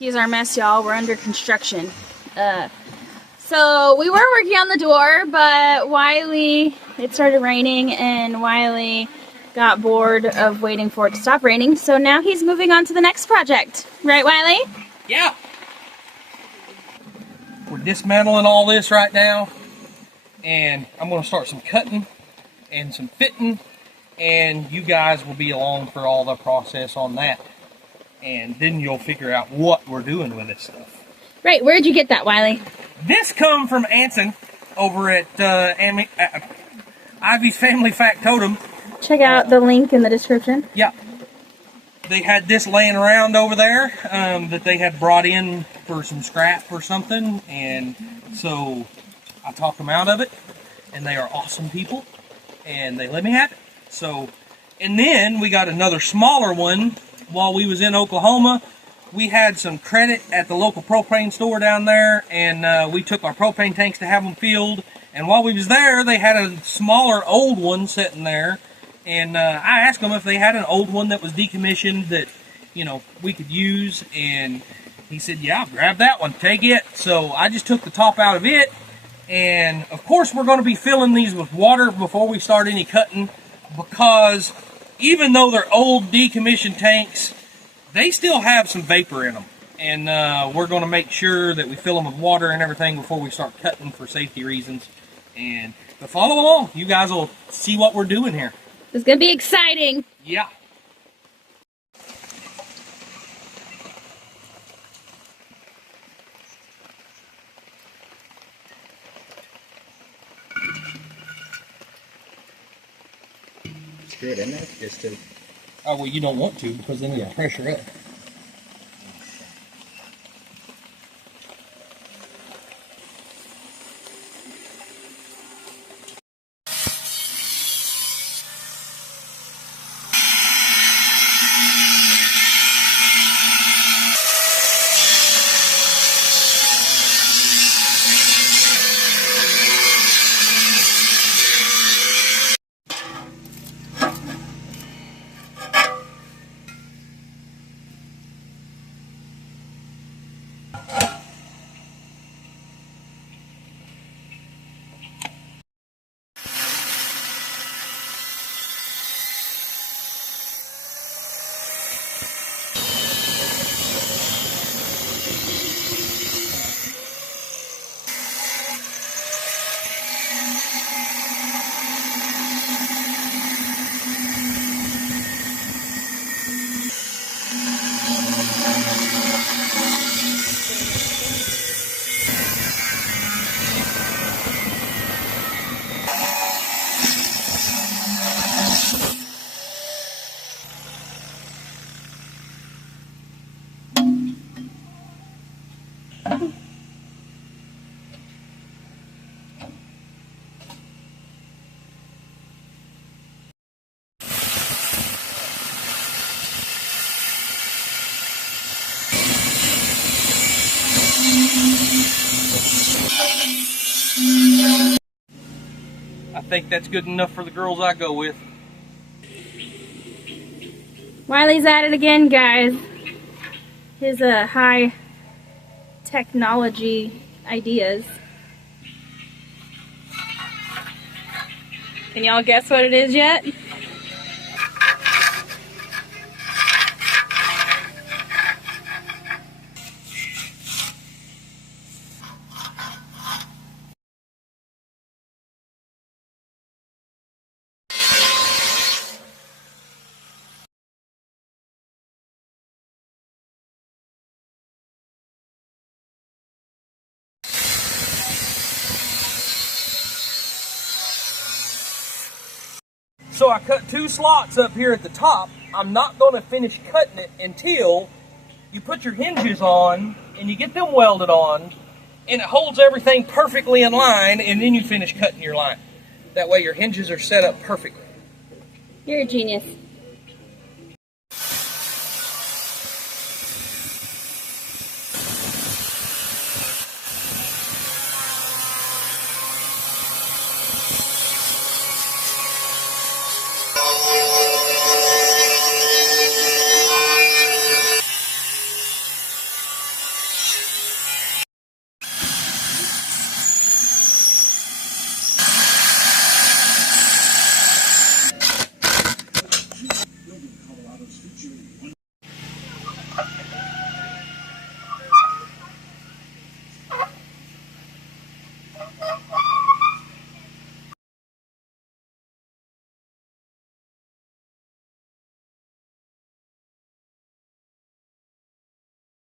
Excuse our mess, y'all. We're under construction. So we were working on the door, but Wiley, it started raining, and Wiley got bored of waiting for it to stop raining, so now he's moving on to the next project. Right, Wiley? Yeah. We're dismantling all this right now, and I'm going to start some cutting and some fitting, and you guys will be along for all the process on that. And then you'll figure out what we're doing with this stuff. Right, where'd you get that, Wiley? This come from Anson over at Ivy's Family Factotum. Check out the link in the description. Yeah. They had this laying around over there that they had brought in for some scrap or something. And so I talked them out of it. And they are awesome people. And they let me have it. So, and then we got another smaller one. While we was in Oklahoma, we had some credit at the local propane store down there, and we took our propane tanks to have them filled. And while we was there, they had a smaller old one sitting there, and I asked them if they had an old one that was decommissioned that, you know, we could use, and he said, yeah, grab that one, take it. So I just took the top out of it, and of course we're going to be filling these with water before we start any cutting, because even though they're old decommissioned tanks, they still have some vapor in them. And we're going to make sure that we fill them with water and everything before we start cutting for safety reasons. But follow along. You guys will see what we're doing here. It's going to be exciting. Yeah. Screw it in there, just to... Oh, well, you don't want to, because then it'll pressure up. I think that's good enough for the girls I go with. Wiley's at it again, guys. His high technology ideas. Can y'all guess what it is yet? So I cut 2 slots up here at the top. I'm not going to finish cutting it until you put your hinges on and you get them welded on, and it holds everything perfectly in line, and then you finish cutting your line. That way your hinges are set up perfectly. You're a genius.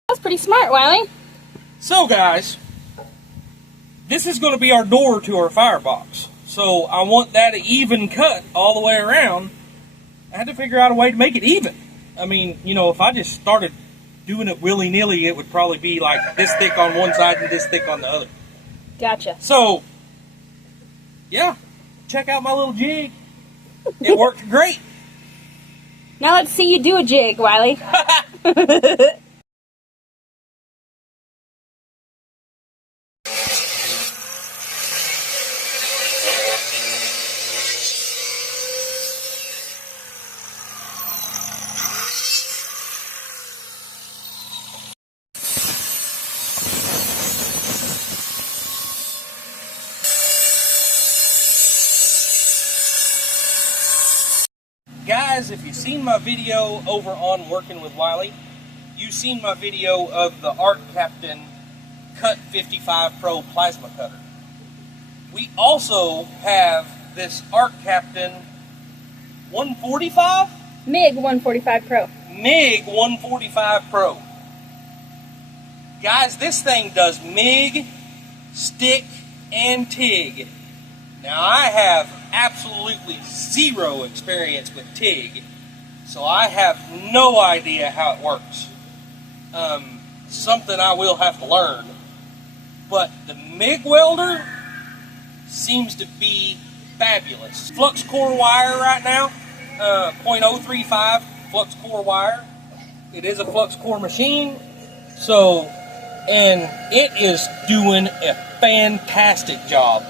That's pretty smart, Wiley. So guys, this is going to be our door to our firebox. So I want that even cut all the way around. I had to figure out a way to make it even. I mean, you know, if I just started doing it willy-nilly, it would probably be like this thick on one side and this thick on the other. Gotcha. So, yeah, check out my little jig. It worked great. Now let's see you do a jig, Wiley. Guys, if you've seen my video over on Workin with Wiley, you've seen my video of the Arc Captain Cut 55 Pro plasma cutter. We also have this Arc Captain 145? MIG 145 Pro. MIG 145 Pro. Guys, this thing does MIG, stick, and TIG. Now, I have absolutely zero experience with TIG, so I have no idea how it works. Something I will have to learn. But the MIG welder seems to be fabulous. Flux core wire right now, 0.035 flux core wire. It is a flux core machine, so, and it is doing a fantastic job.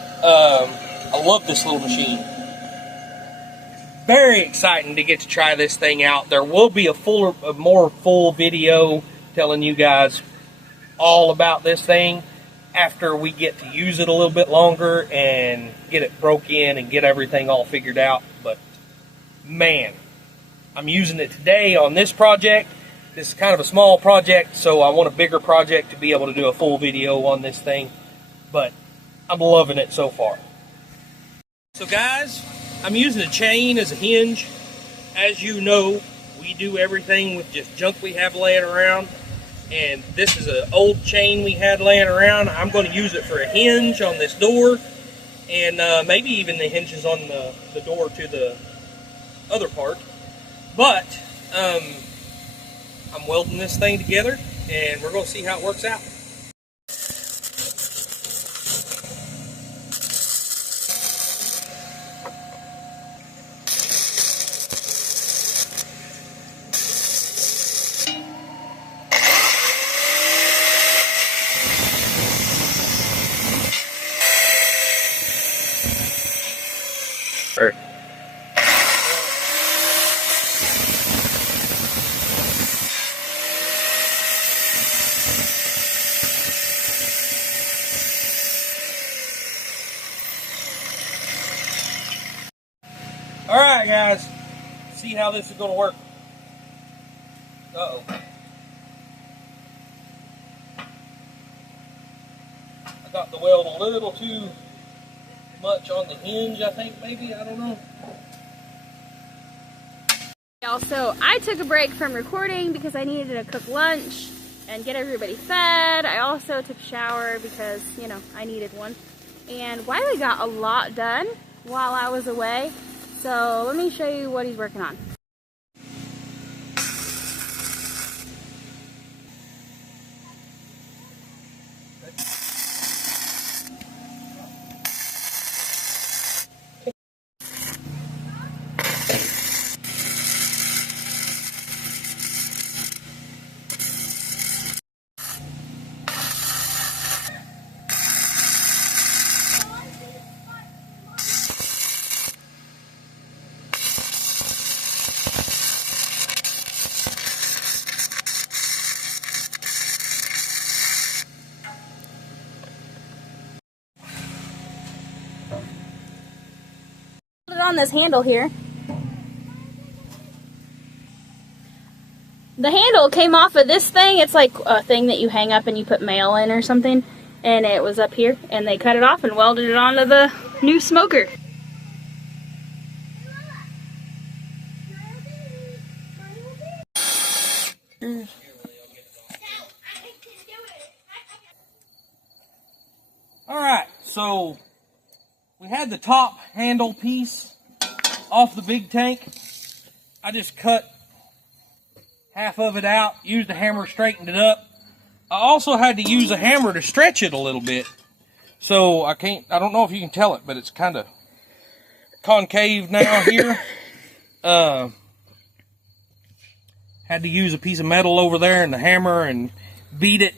I love this little machine. Very exciting to get to try this thing out. There will be a more full video telling you guys all about this thing after we get to use it a little bit longer and get it broke in and get everything all figured out. But man, I'm using it today on this project. This is kind of a small project, so I want a bigger project to be able to do a full video on this thing. But I'm loving it so far. So guys, I'm using a chain as a hinge. As you know, we do everything with just junk we have laying around. And this is an old chain we had laying around. I'm going to use it for a hinge on this door. And maybe even the hinges on the door to the other part. But I'm welding this thing together and we're going to see how it works out. Alright guys, see how this is going to work. Uh-oh. I got the weld a little too much on the hinge, I think, maybe, I don't know. Also, I took a break from recording because I needed to cook lunch and get everybody fed. I also took a shower because, you know, I needed one. And Wiley got a lot done while I was away. So let me show you what he's working on. On this handle here. The handle came off of this thing. It's like a thing that you hang up and you put mail in or something, and it was up here and they cut it off and welded it onto the new smoker. So we had the top handle piece off the big tank. I just cut half of it out, used a hammer, straightened it up. I also had to use a hammer to stretch it a little bit. So I don't know if you can tell it, but it's kind of concave now here. Had to use a piece of metal over there and the hammer and beat it,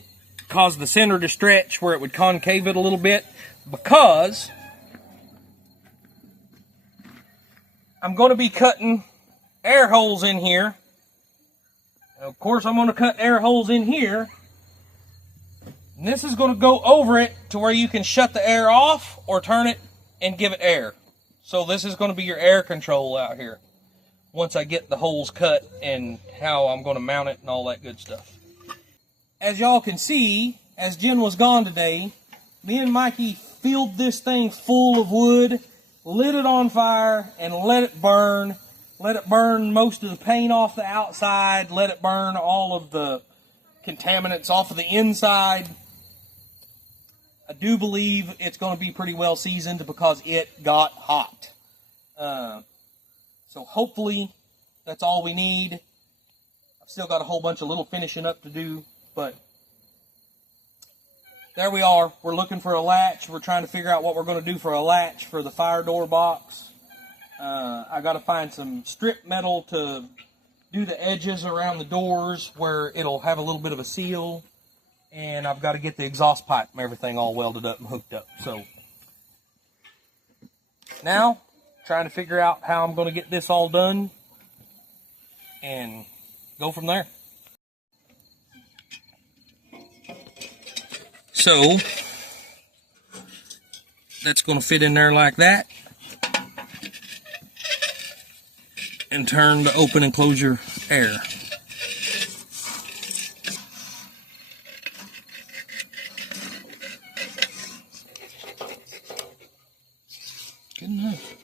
cause the center to stretch where it would concave it a little bit, because I'm going to be cutting air holes in here. Of course, I'm going to cut air holes in here. And this is going to go over it to where you can shut the air off or turn it and give it air. So this is going to be your air control out here once I get the holes cut and how I'm going to mount it and all that good stuff. As y'all can see, as Jen was gone today, me and Mikey filled this thing full of wood, lit it on fire, and let it burn. Let it burn most of the paint off the outside, let it burn all of the contaminants off of the inside. I do believe it's going to be pretty well seasoned because it got hot. So hopefully that's all we need. I've still got a whole bunch of little finishing up to do, but there we are. We're looking for a latch. We're trying to figure out what we're going to do for a latch for the fire door box. I got to find some strip metal to do the edges around the doors where it'll have a little bit of a seal. And I've got to get the exhaust pipe and everything all welded up and hooked up. So now, trying to figure out how I'm going to get this all done and go from there. So that's going to fit in there like that and turn to open and close your air. Good enough.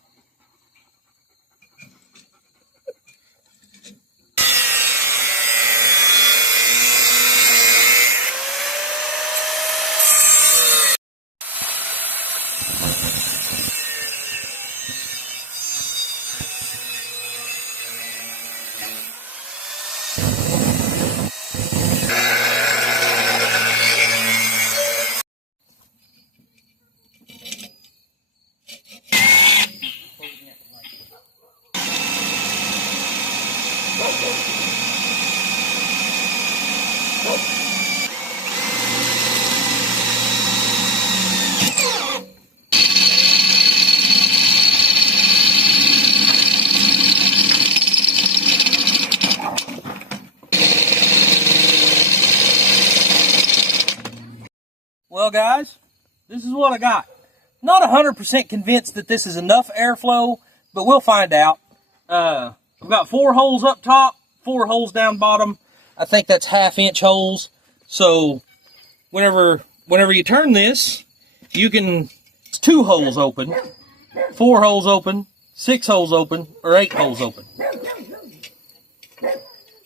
Well, guys, this is what I got. Not 100% convinced that this is enough airflow, but we'll find out. I've got 4 holes up top, 4 holes down bottom. I think that's 1/2-inch holes. So whenever you turn this, you can, it's 2 holes open, 4 holes open, 6 holes open, or 8 holes open.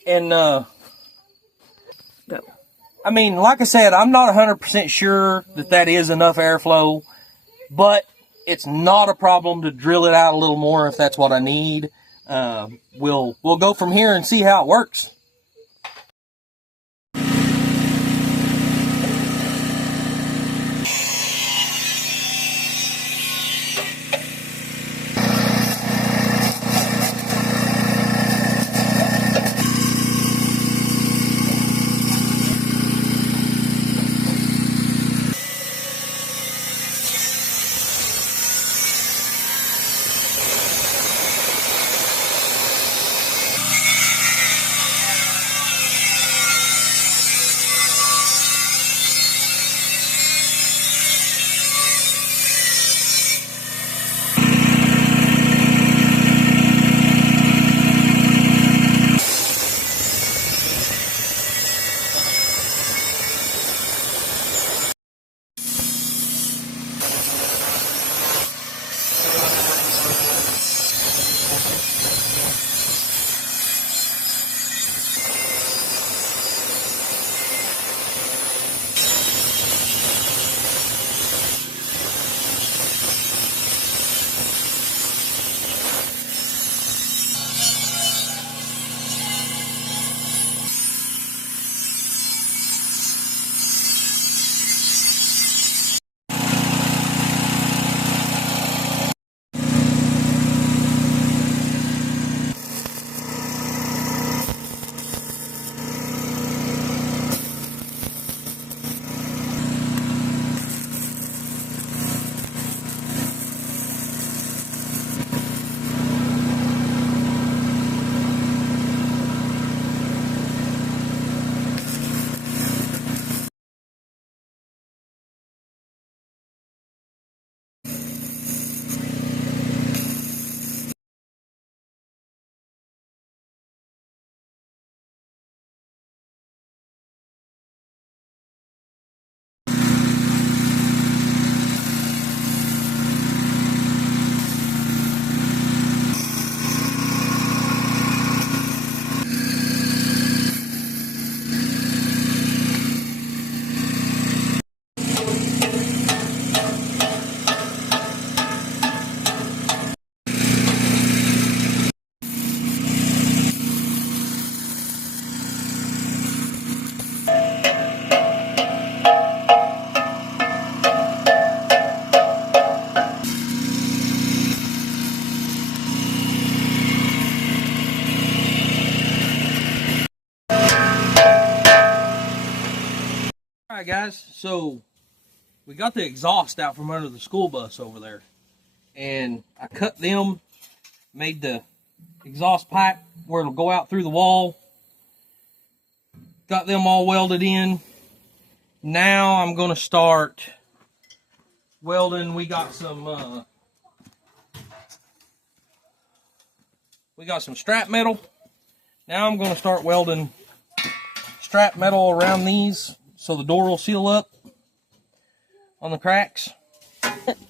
And I mean, like I said, I'm not 100% sure that that is enough airflow, but it's not a problem to drill it out a little more if that's what I need. We'll go from here and see how it works. Alright guys, so we got the exhaust out from under the school bus over there. And I cut them, made the exhaust pipe where it'll go out through the wall. Got them all welded in. Now I'm going to start welding. We got some strap metal. Now I'm going to start welding strap metal around these so the door will seal up on the cracks.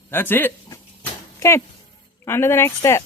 That's it. Okay, on to the next step.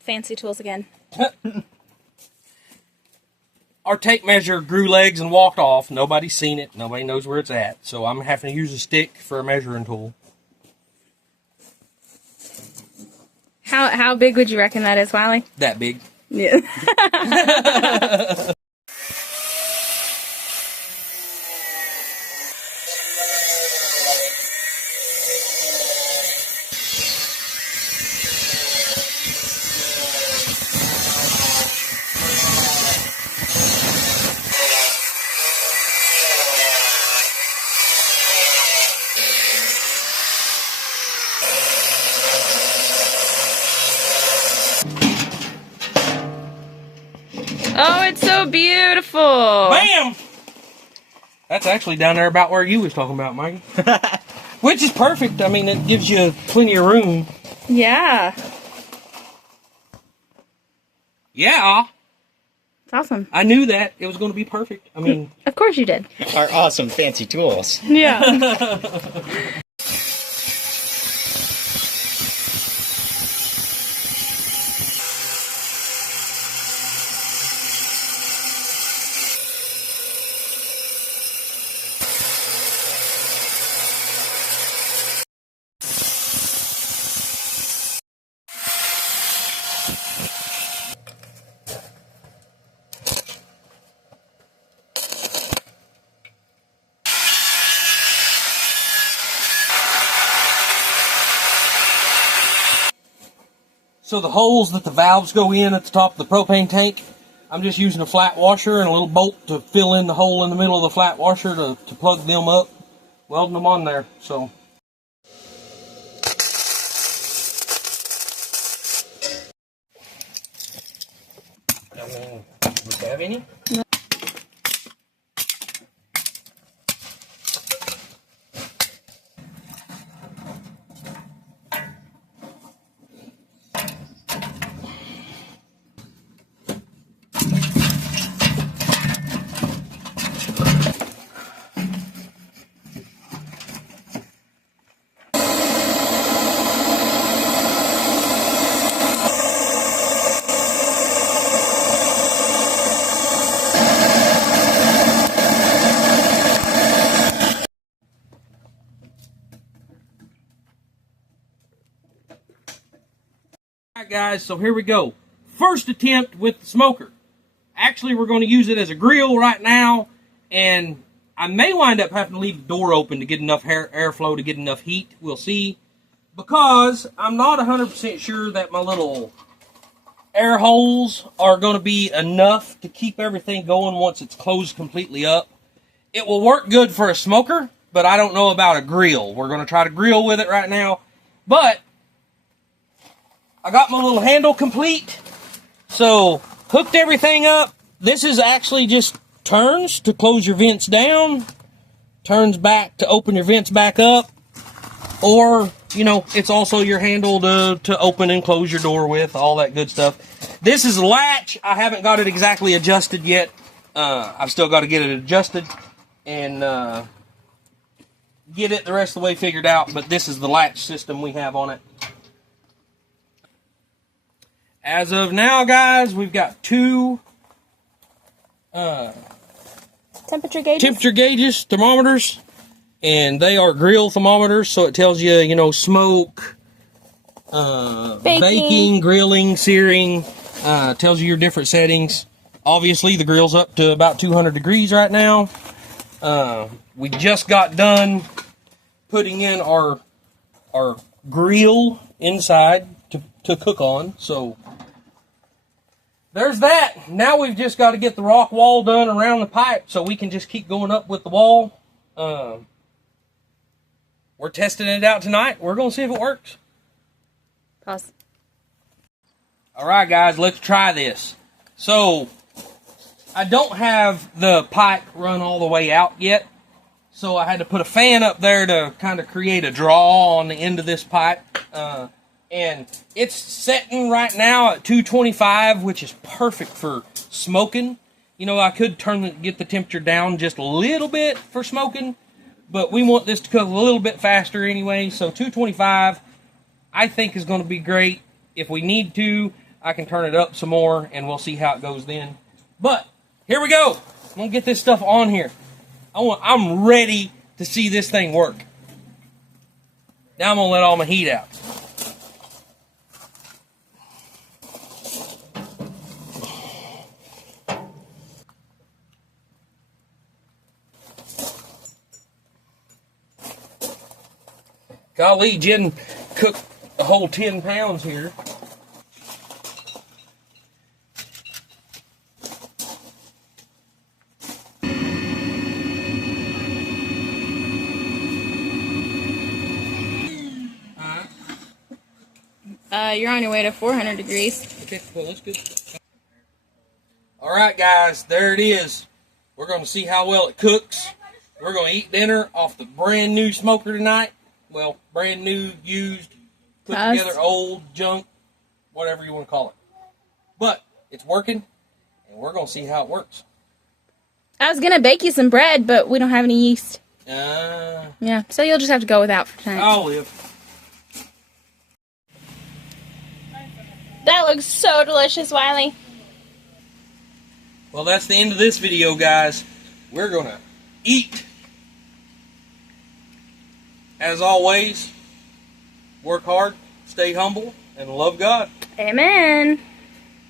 Fancy tools again. Our tape measure grew legs and walked off. Nobody's seen it. Nobody knows where it's at. So I'm having to use a stick for a measuring tool. How big would you reckon that is, Wiley? That big. Yeah. Oh, it's so beautiful. Bam! That's actually down there about where you was talking about, Mikey. Which is perfect. I mean, it gives you plenty of room. Yeah. Yeah. It's awesome. I knew that. It was going to be perfect. I mean... Of course you did. Our awesome fancy tools. Yeah. So the holes that the valves go in at the top of the propane tank, I'm just using a flat washer and a little bolt to fill in the hole in the middle of the flat washer to plug them up, welding them on there. So. I mean, would you have any? No. Alright guys, so here we go. First attempt with the smoker. Actually, we're going to use it as a grill right now, and I may wind up having to leave the door open to get enough airflow to get enough heat. We'll see. Because I'm not 100% sure that my little air holes are going to be enough to keep everything going once it's closed completely up. It will work good for a smoker, but I don't know about a grill. We're going to try to grill with it right now. But I got my little handle complete. So, hooked everything up. This is actually just turns to close your vents down. Turns back to open your vents back up. Or, you know, it's also your handle to open and close your door with. All that good stuff. This is a latch. I haven't got it exactly adjusted yet. I've still got to get it adjusted and get it the rest of the way figured out, but this is the latch system we have on it. As of now, guys, we've got two temperature gauges, thermometers, and they are grill thermometers, so it tells you, you know, smoke, baking, grilling, searing, tells you your different settings. Obviously, the grill's up to about 200 degrees right now. We just got done putting in our grill inside to cook on. So there's that. Now we've just got to get the rock wall done around the pipe so we can just keep going up with the wall. We're testing it out tonight. We're going to see if it works. Pause. All right, guys, let's try this. So I don't have the pipe run all the way out yet, so I had to put a fan up there to kind of create a draw on the end of this pipe, and it's setting right now at 225, which is perfect for smoking. You know, I could get the temperature down just a little bit for smoking, but we want this to cook a little bit faster anyway, so 225 I think is going to be great. If we need to, I can turn it up some more, and we'll see how it goes then. But here we go. I'm going to get this stuff on here. I'm ready to see this thing work. Now I'm going to let all my heat out. Golly, Jen cooked a whole 10 pounds here. You're on your way to 400 degrees. Okay, well, that's good. All right, guys, there it is. We're going to see how well it cooks. We're going to eat dinner off the brand new smoker tonight. Well, brand new, used, put together, old, junk, whatever you want to call it. But it's working, and we're going to see how it works. I was going to bake you some bread, but we don't have any yeast. Yeah, so you'll just have to go without for tonight. I'll live. That looks so delicious, Wiley. Well, that's the end of this video, guys. We're going to eat. As always, work hard, stay humble, and love God. Amen.